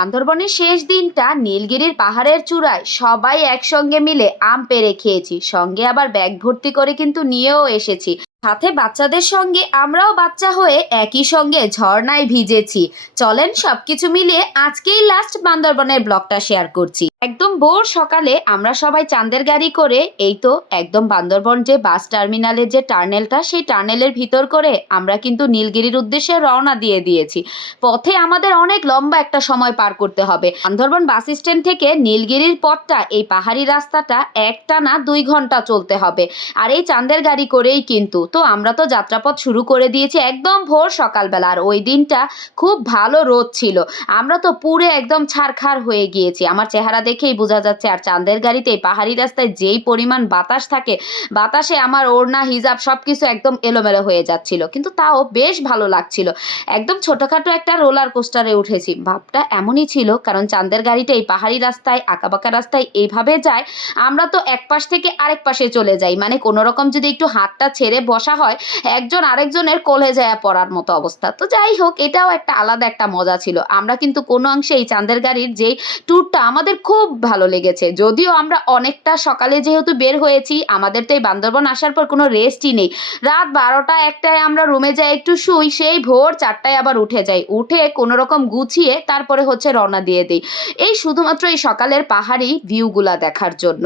বান্দরবনের শেষ দিনটা নীলগিরির পাহাড়ের চূড়ায় সবাই একসঙ্গে মিলে আম পেড়ে খেয়েছি, সঙ্গে আবার ব্যাগ ভর্তি করে কিন্তু নিয়েও এসেছি। সাথে বাচ্চাদের সঙ্গে আমরাও বাচ্চা হয়ে একই সঙ্গে ঝর্ণায় ভিজেছি। চলেন সবকিছু মিলিয়ে আজকেই লাস্ট বান্দরবনের ব্লগটা শেয়ার করছি। একদম ভোর সকালে আমরা সবাই চাঁদের গাড়ি করে এই তো একদম বান্দরবন যে বাস টার্মিনালের যে টার্নেলটা, সেই টার্নেলের ভিতর করে আমরা কিন্তু নীলগিরির উদ্দেশ্যে রওনা দিয়ে দিয়েছি। পথে আমাদের অনেক লম্বা একটা সময় পার করতে হবে। বান্দরবন বাস স্ট্যান্ড থেকে নীলগিরির পথটা, এই পাহাড়ি রাস্তাটা একটানা 2 ঘন্টা চলতে হবে। আর এই চাঁদের গাড়ি করেই কিন্তু তো আমরা তো যাত্রাপথ শুরু করে দিয়েছি একদম ভোর সকালবেলা। আর ওই দিনটা খুব ভালো রোদ ছিল, আমরা তো পুরো একদম ছারখার হয়ে গিয়েছি, আমার চেহারা দেখেই বোঝা যাচ্ছে। আর চাঁদের গাড়িতে এই পাহাড়ি রাস্তায় যেই পরিমাণ বাতাস থাকে, বাতাসে আমার ওড়না হিজাব সবকিছু একদম এলোমেলো হয়ে যাচ্ছিল, কিন্তু তাও বেশ ভালো লাগছিল। একদম ছোটখাটো একটা রোলার কোস্টারে উঠেছি, ভাবটা এমনই ছিল, কারণ চাঁদের গাড়িটা এই পাহাড়ি রাস্তায় আঁকাবাঁকা রাস্তায় এইভাবে যায়, আমরা তো এক পাশ থেকে আরেক পাশে চলে যাই, মানে কোনো রকম যদি একটু হাতটা ছেড়ে বসা হয়, একজন আরেকজনের কোলে যায় পড়ার মতো অবস্থা। তো যাই হোক, এটাও একটা আলাদা একটা মজা ছিল। আমরা কিন্তু কোনো অংশে এই চাঁদের গাড়ির যেই ট্যুরটা আমাদের খুব ভালো লেগেছে, যদিও আমরা অনেকটা সকালে যেহেতু বের হয়েছি, আমাদের তো এই বান্দরবন আসার পর কোনো রেস্টই নেই। রাত 12টা 1টায় আমরা রুমে যাই একটু শুই, সেই ভোর 4টায় আবার উঠে যাই, উঠে কোনো রকম গুছিয়ে তারপরে হচ্ছে রওনা দিয়ে দিই, এই শুধুমাত্র এই সকালের পাহাড়ি ভিউগুলা দেখার জন্য।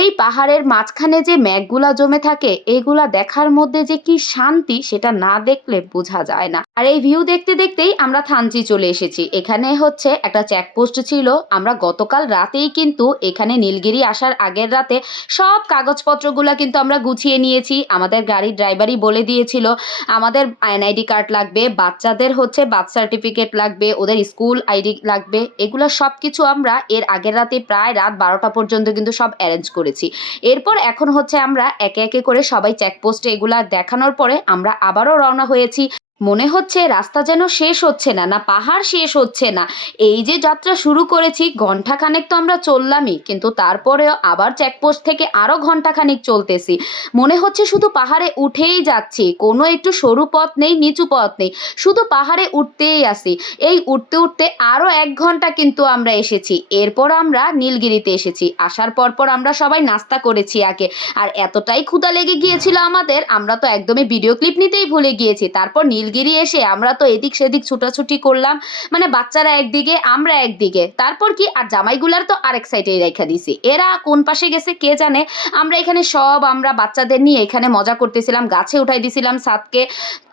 এই পাহাড়ের মাঝখানে যে মেঘগুলা জমে থাকে, এইগুলা দেখার মধ্যে যে কি শান্তি, সেটা না দেখলে বোঝা যায় না। আর এই ভিউ দেখতে দেখতেই আমরা থানচি চলে এসেছি। এখানে হচ্ছে একটা চেকপোস্ট ছিল, আমরা গতকাল রাতেই কিন্তু এখানে নীলগিরি আসার আগের রাতে সব কাগজপত্রগুলা কিন্তু আমরা গুছিয়ে নিয়েছি। আমাদের গাড়ির ড্রাইভারই বলে দিয়েছিল আমাদের এনআইডি কার্ড লাগবে, বাচ্চাদের হচ্ছে বার্থ সার্টিফিকেট লাগবে, ওদের স্কুল আইডি লাগবে, এগুলো সব কিছু আমরা এর আগের রাতে প্রায় রাত 12টা পর্যন্ত কিন্তু সব অ্যারেঞ্জ করেছি। এরপর এখন হচ্ছে আমরা একে একে করে সবাই চেকপোস্টে এগুলা দেখানোর পরে আমরা আবারও রওনা হয়েছি। মনে হচ্ছে রাস্তা যেন শেষ হচ্ছে না, না পাহাড় শেষ হচ্ছে না। এই যে যাত্রা শুরু করেছি, ঘন্টাখানেক তো আমরা চললামই, কিন্তু তারপরেও আবার চেকপোস্ট থেকে আরো ঘন্টাখানেক চলতেছি। মনে হচ্ছে শুধু পাহাড়ে উঠেই যাচ্ছি, কোনো একটু সরু পথ নেই, নিচু পথ নেই, শুধু পাহাড়ে উঠতেই আসি। এই উঠতে উঠতে আরো 1 ঘন্টা কিন্তু আমরা এসেছি। এরপর আমরা নীলগিরিতে এসেছি। আসার পর আমরা সবাই নাস্তা করেছি আগে। আর এতটাই ক্ষুধা লেগে গিয়েছিল আমাদের, আমরা তো একদমই ভিডিও ক্লিপ নিতেই ভুলে গিয়েছি। তারপর নীলগিরি এসে আমরা তো এদিক সেদিক ছুটাছুটি করলাম, মানে বাচ্চারা একদিকে আমরা একদিকে, তারপর কি আর জামাইগুলার তো আরেক সাইডে রেখা দিছি, এরা কোন পাশে গেছে কে জানে। আমরা এখানে আমরা বাচ্চাদের নিয়ে এখানে মজা করতেছিলাম, গাছে উঠাই দিছিলাম ছাদকে,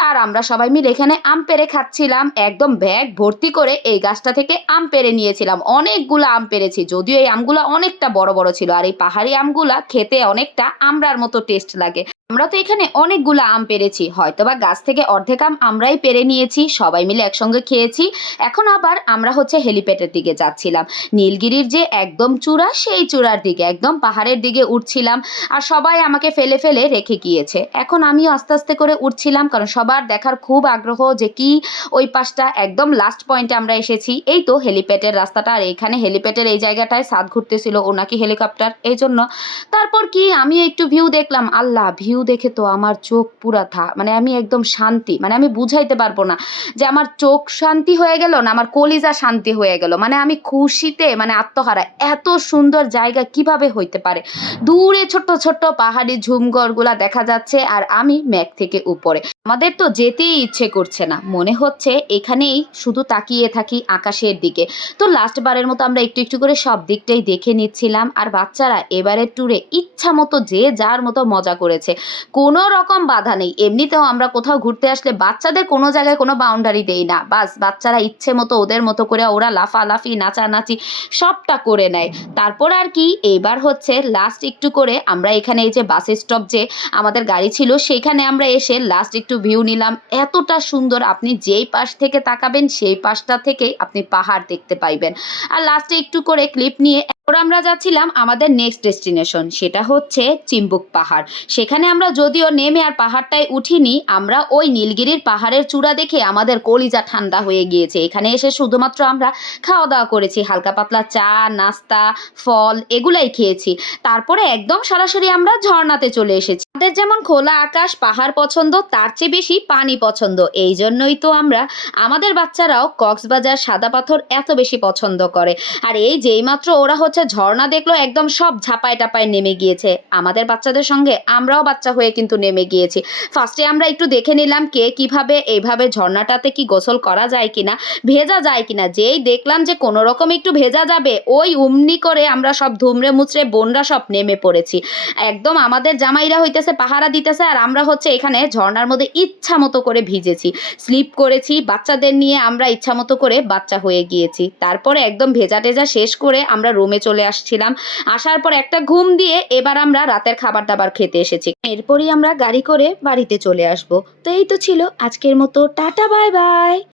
আর আমরা সবাই মিলে এখানে আম পেড়ে খাচ্ছিলাম। একদম ব্যাগ ভর্তি করে এই গাছটা থেকে আম পেড়ে নিয়েছিলাম, অনেকগুলো আম পেড়েছি, যদিও এই আমগুলো অনেকটা বড় বড় ছিল। আর এই পাহাড়ি আমগুলা খেতে অনেকটা আমড়ার মতো টেস্ট লাগে। আমরা তো এখানে অনেকগুলো আম পেড়েছি, হয়তোবা গাছ থেকে অর্ধেক আম আমরাই পেড়ে নিয়েছি, সবাই মিলে একসঙ্গে খেয়েছি। এখন আবার আমরা হচ্ছে হেলিপ্যাডের দিকে যাচ্ছিলাম, নীলগিরির যে একদম চূড়া, সেই চূড়ার দিকে একদম পাহাড়ের দিকে উঠছিলাম। আর সবাই আমাকে ফেলে ফেলে রেখে গিয়েছে, এখন আমিও আস্তে আস্তে করে উঠছিলাম, কারণ সবার দেখার খুব আগ্রহ যে কি ওই পাশটা। একদম লাস্ট পয়েন্টে আমরা এসেছি, এই তো হেলিপ্যাডের রাস্তাটা। আর এখানে হেলিপ্যাডের এই জায়গাটায় ছাদ ঘুরতেছিল, ও নাকি হেলিকপ্টার, এই জন্য। তারপর কি আমি একটু ভিউ দেখলাম, আল্লাহ ভিউ দেখে তো আমার চোখ পুরা মানে আমি একদম শান্তি, মানে আমি বুঝাইতে পারবো না যে আমার চোখ শান্তি হয়ে গেল না আমার কলিজা শান্তি হয়ে গেল, মানে আমি খুশিতে মানে আত্মহারা। এত সুন্দর জায়গা কিভাবে হইতে পারে, দূরে ছোট্ট ছোট্ট পাহাড়ি ঝুমঘরগুলা দেখা যাচ্ছে, আর আমি মেঘ থেকে উপরে। আমাদের তো যেতেই ইচ্ছে করছে না, মনে হচ্ছে এখানেই শুধু তাকিয়ে থাকি আকাশের দিকে। তো লাস্ট বারের মতো আমরা একটু একটু করে সব দিকটাই দেখে নিচ্ছিলাম। আর বাচ্চারা এবারের ট্যুরে ইচ্ছা মতো যে যার মতো মজা করেছে, কোনো রকম বাধা নেই। এমনিতেও আমরা কোথাও ঘুরতে আসলে বাচ্চাদের কোনো জায়গায় কোনো বাউন্ডারি দেই না, বাস বাচ্চারা ইচ্ছে মতো ওদের মতো করে ওরা লাফালাফি নাচানাচি সবটা করে নেয়। তারপর আর কি, এবার হচ্ছে লাস্ট একটু করে আমরা এখানে এই যে বাস স্টপ যে আমাদের গাড়ি ছিল, সেখানে আমরা এসে লাস্ট একটু ভিউ নিলাম। এতটা সুন্দর, আপনি যেই পাশ থেকে তাকাবেন সেই পাশটা থেকেই আপনি পাহাড় দেখতে পাইবেন। আর লাস্টে একটু করে ক্লিপ নিয়ে তারপর আমরা যাচ্ছিলাম আমাদের নেক্সট ডেস্টিনেশন, সেটা হচ্ছে চিম্বুক পাহাড়। সেখানে আমরা যদিও নেমে আর পাহাড়টায় উঠিনি, আমরা ওই নীলগিরির পাহাড়ের চূড়া দেখে আমাদের কলিজা ঠান্ডা হয়ে গিয়েছে। এখানে এসে শুধুমাত্র আমরা খাওয়া দাওয়া করেছি, হালকা পাতলা চা, নাস্তা, ফল এগুলাই খেয়েছি। তারপরে একদম সরাসরি আমরা ঝর্ণাতে চলে এসেছি। আমাদের যেমন খোলা আকাশ পাহাড় পছন্দ, তার চেয়ে বেশি পানি পছন্দ। এই জন্যই তো আমরা, আমাদের বাচ্চারাও কক্সবাজার সাদা পাথর এত বেশি পছন্দ করে। আর এই যেইমাত্র ওরা হচ্ছে ঝর্ণা দেখলো, একদম সব ঝাপায় টাপায় নেমে গিয়েছে। আমাদের বাচ্চাদের সঙ্গে আমরাও বাচ্চা হয়ে কিন্তু নেমে গিয়েছি। ফার্স্টে আমরা একটু দেখে নিলাম কে কিভাবে এইভাবে ঝর্ণাটাতে কি গোসল করা যায় কিনা, ভেজা যায় কিনা। যেই দেখলাম যে কোনো রকম একটু ভেজা যাবে, ওই অমনি করে আমরা সব ধুমড়ে মুচড়ে বোনরা সব নেমে পড়েছি। একদম আমাদের জামাইরা হইতেছে পাহারা দিতেছে, আর আমরা হচ্ছে এখানে ঝর্ণার মধ্যে ইচ্ছা মতো করে ভিজেছি, স্লিপ করেছি। বাচ্চাদের নিয়ে আমরা ইচ্ছা মতো করে বাচ্চা হয়ে গিয়েছি। তারপরে একদম ভেজা টেজা শেষ করে আমরা রুমে চলে আসছিলাম। আসার পর একটা ঘুম দিয়ে এবার আমরা রাতের খাবার দাবার খেতে এসেছি। এরপরই আমরা গাড়ি করে বাড়িতে চলে আসব। তো এই তো ছিল আজকের মতো, টাটা বাই বাই।